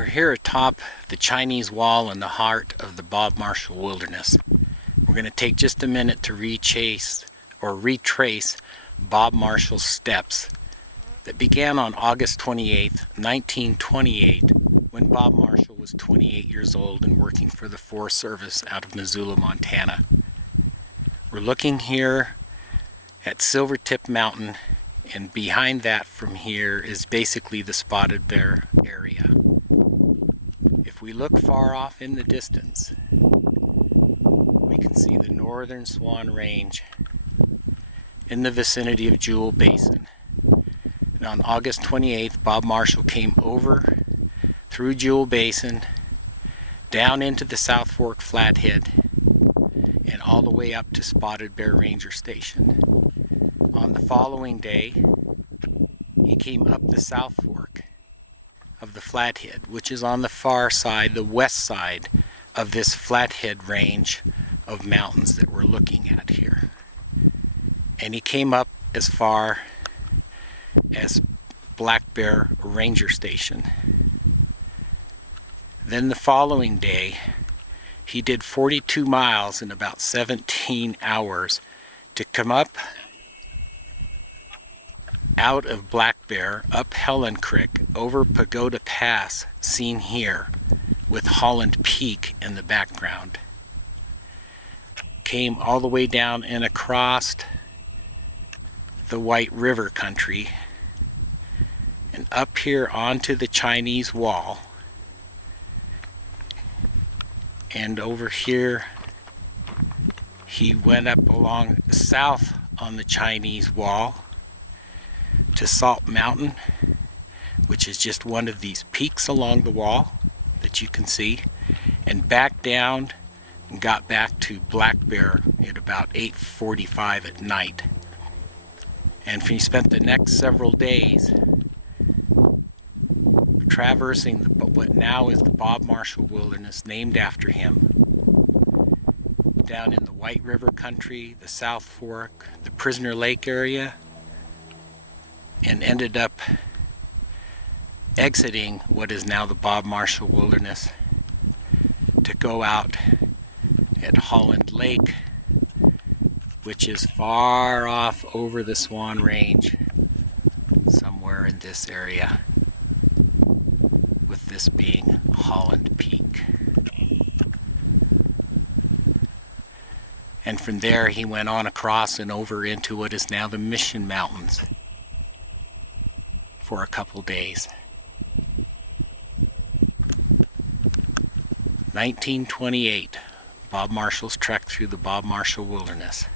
We're here atop the Chinese wall in the heart of the Bob Marshall Wilderness. We're going to take just a minute to retrace Bob Marshall's steps that began on August 28, 1928, when Bob Marshall was 28 years old and working for the Forest Service out of Missoula, Montana. We're looking here at Silvertip Mountain, and behind that from here is basically the Spotted Bear area. If we look far off in the distance, we can see the northern Swan Range in the vicinity of Jewel Basin. And on August 28th, Bob Marshall came over through Jewel Basin, down into the South Fork Flathead, and all the way up to Spotted Bear Ranger Station. On the following day, he came up the South Fork of the Flathead, which is on the far side, the west side of this Flathead range of mountains that we're looking at here. And he came up as far as Black Bear Ranger Station. Then the following day, he did 42 miles in about 17 hours to come up out of Black Bear, up Helen Creek, over Pagoda Pass, seen here, with Holland Peak in the background. Came all the way down and across the White River country, and up here onto the Chinese wall. And over here, he went up along south on the Chinese wall to Salt Mountain, which is just one of these peaks along the wall that you can see, and back down and got back to Black Bear at about 8:45 at night. And he spent the next several days traversing what now is the Bob Marshall Wilderness, named after him, down in the White River country, the South Fork, the Prisoner Lake area, and ended up exiting what is now the Bob Marshall Wilderness to go out at Holland Lake, which is far off over the Swan Range, somewhere in this area, with this being Holland Peak. And from there he went on across and over into what is now the Mission Mountains for a couple days. 1928, Bob Marshall's trek through the Bob Marshall Wilderness.